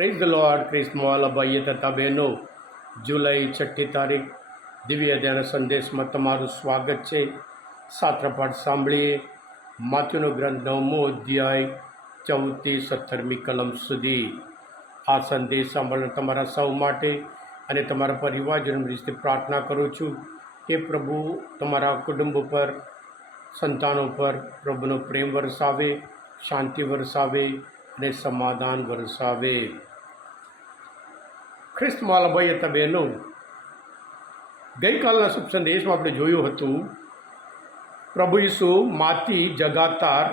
Praise the lord ક્રિસ્મવાલા ભાઈએ તથા બહેનો જુલાઈ છઠ્ઠી તારીખ, દિવ્ય ધ્યાન સંદેશમાં તમારું સ્વાગત છે. સાત્રપાઠ સાંભળીએ માથ્યુનો ગ્રંથ નવમો અધ્યાય, ચૌદથી સત્તરમી કલમ સુધી. આ સંદેશ સાંભળવા તમારા સૌ માટે અને તમારા પરિવારજનો રીતે પ્રાર્થના કરું છું કે પ્રભુ તમારા કુટુંબ પર સંતાનો પર પ્રભુનો પ્રેમ વરસાવે, શાંતિ વરસાવે અને સમાધાન વરસાવે. ખ્રિસ્ત માલભાઈ હતા બહેનો. ગઈકાલના શુભ સંદેશમાં આપણે જોયું હતું, પ્રભુ ઈસુ માતી જગાતાર,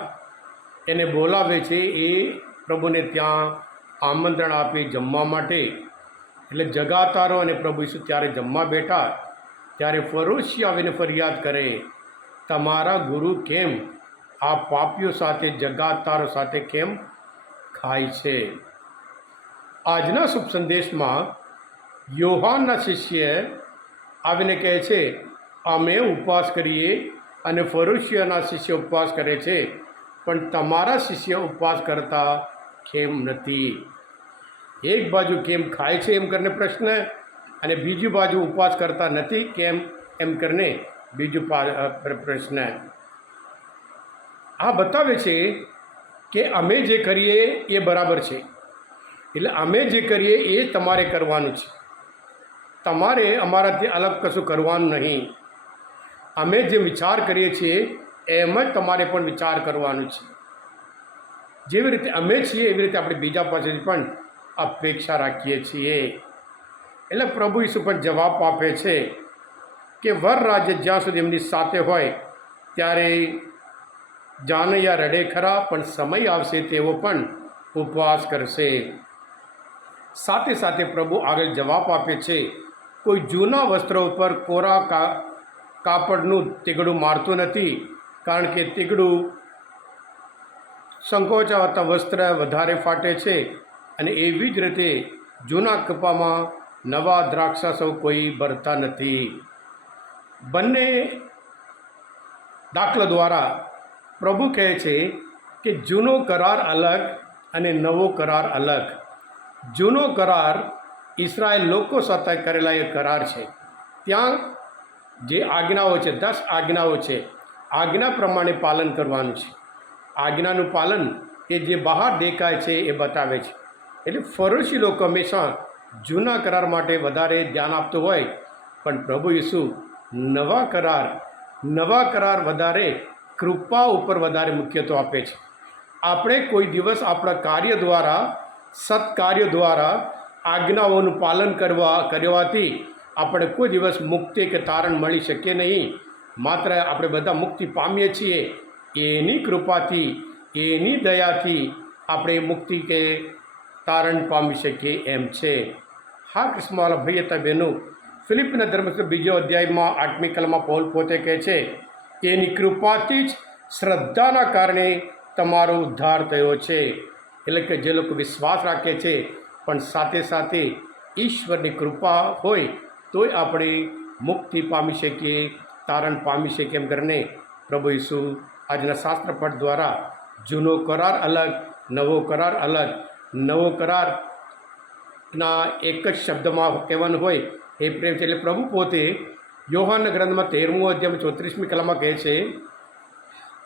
એને બોલાવે છે એ પ્રભુને ત્યાં આમંત્રણ આપે જમવા માટે. એટલે જગાતારો અને પ્રભુ ઈસુ ત્યારે જમવા બેઠા, ત્યારે ફરોશી આવીને ફરિયાદ કરે, તમારા ગુરુ કેમ આ પાપીઓ સાથે, જગાતારો સાથે કેમ ખાય છે? આજના શુભ સંદેશમાં યોહાનના શિષ્ય આવીને કહે છે, અમે ઉપવાસ કરીએ અને ફરોશિયાના શિષ્ય ઉપવાસ કરે છે, પણ તમારા શિષ્ય ઉપવાસ કરતા કેમ નથી? એક બાજુ કેમ ખાય છે એમ કરીને પ્રશ્ન અને બીજી બાજુ ઉપવાસ કરતા નથી કેમ એમ કરીને બીજું પ્રશ્ન. આ બતાવે છે કે અમે જે કરીએ એ બરાબર છે. એટલે અમે જે કરીએ એ તમારે કરવાનું છે. તમારે અમારાથી અલગ કશું કરવાનું નહીં. અમે જે વિચાર કરીએ છીએ, એમ જ તમારે પણ વિચાર કરવાનો છે. જેવી રીતે અમે છીએ, એવી રીતે આપણે બીજા પાસેથી પણ અપેક્ષા રાખીએ છીએ. એટલે પ્રભુ ઈસુ પણ જવાબ આપે છે કે વર રાજ્ય જ્યાં સુધી એમની સાથે હોય, ત્યારે જાનૈયા રડે ખરા, પણ સમય આવશે તેઓ પણ ઉપવાસ કરશે. સાથે સાથે પ્રભુ આગળ જવાબ આપે છે કોઈ જૂના વસ્ત્રો ઉપર કોરા કાપડનું તીગડું મારતું નથી, કારણ કે તીગડું સંકોચાવતા વસ્ત્ર વધારે ફાટે છે અને એવી જ રીતે જૂના કપામાં નવા દ્રાક્ષાસવ કોઈ ભરતા નથી. બંને દાખલા દ્વારા પ્રભુ કહે છે કે જૂનો કરાર અલગ અને નવો કરાર અલગ. જૂનો કરાર ઇસરાયેલ લોકો સાથે કરેલા એ કરાર છે. ત્યાં જે આજ્ઞાઓ છે, દસ આજ્ઞાઓ છે, આજ્ઞા પ્રમાણે પાલન કરવાનું છે. આજ્ઞાનું પાલન એ જે બહાર દેખાય છે એ બતાવે છે. એટલે ફરોશી લોકો હંમેશા જૂના કરાર માટે વધારે ધ્યાન આપતું હોય, પણ પ્રભુ ઈસુ નવા કરાર નવા કરાર વધારે કૃપા ઉપર વધારે મુખ્યત્વ આપે છે. આપણે કોઈ દિવસ આપણા કાર્ય દ્વારા, સત્કાર્ય દ્વારા આજ્ઞાઓનું પાલન કરવા, કરવાથી આપણે કોઈ દિવસ મુક્તિ કે તારણ મળી શકીએ નહીં. માત્ર આપણે બધા મુક્તિ પામીએ છીએ. એની કૃપાથી, એની દયાથી આપણે મુક્તિ કે તારણ પામી શકીએ એમ છે. હા કૃષ્ણવાલા ભાઈ હતા ફિલિપના ધર્મસ્થ બીજો અધ્યાયમાં આઠમી કલમાં પોલ પોતે કહે છે, એની કૃપાથી જ શ્રદ્ધાના કારણે તમારો ઉદ્ધાર થયો છે. એટલે કે જે લોકો વિશ્વાસ રાખે છે પણ સાથે સાથે ઈશ્વરની કૃપા હોય તોય આપણે મુક્તિ પામી શકીએ, તારણ પામી શકીએ એમ કરીને પ્રભુ ઈસુ આજના શાસ્ત્રપટ દ્વારા જૂનો કરાર અલગ, નવો કરાર અલગ, નવો કરાર ના એક જ શબ્દમાં કહેવાનું હોય એ પ્રેમ છે. એટલે પ્રભુ પોતે યોહાનના ગ્રંથમાં તેરમું અધ્યાય ચોત્રીસમી કલામાં કહે છે,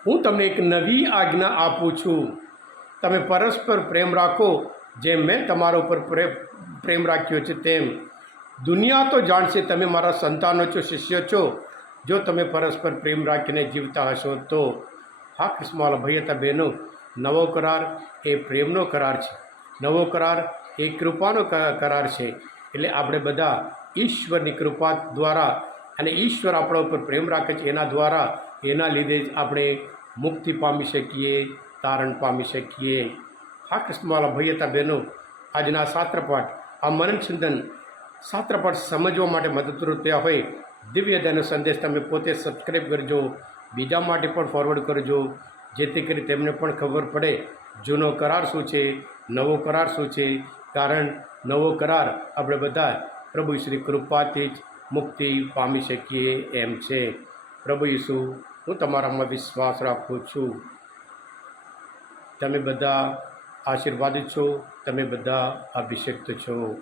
હું તમને એક નવી આજ્ઞા આપું છું. તમે પરસ્પર પ્રેમ રાખો જેમ મેં તમારા ઉપર પ્રે, પ્રેમ રાખ્યો છે તેમ. દુનિયા તો જાણશે તમે મારા સંતાનો છો, શિષ્ય છો. જો તમે પરસ્પર પ્રેમ રાખીને જીવતા હશો તો. હા કૃષ્ણવાલા ભાઈ બહેનો, નવો કરાર એ પ્રેમનો કરાર છે. નવો કરાર એ કૃપાનો કરાર છે. એટલે આપણે બધા ઈશ્વરની કૃપા દ્વારા અને ઈશ્વર આપણા ઉપર પ્રેમ રાખે છે, એના દ્વારા એના લીધે જ આપણે મુક્તિ પામી શકીએ, તારણ પામી શકીએ. હા કૃષ્ણવાલા ભાઈ હતા બહેનો આજના શાસ્ત્રપાઠ આ મનન ચિંતન શાસ્ત્રપાઠ સમજવા માટે મદદરૂપ થયા હોય. દિવ્ય દયાનો સંદેશ તમે પોતે સબસ્ક્રાઈબ કરજો. બીજા માટે પણ ફોરવર્ડ કરજો. જેથી કરી તેમને પણ ખબર પડે જૂનો કરાર શું છે, નવો કરાર શું છે. કારણ નવો કરાર આપણે બધા પ્રભુ શ્રી કૃપાથી જ મુક્તિ પામી શકીએ એમ છે. પ્રભુ ઈસુ, હું તમારામાં વિશ્વાસ રાખું છું. તમે બધા આશીર્વાદિત છો. તમે બધા અભિષેક્ત છો.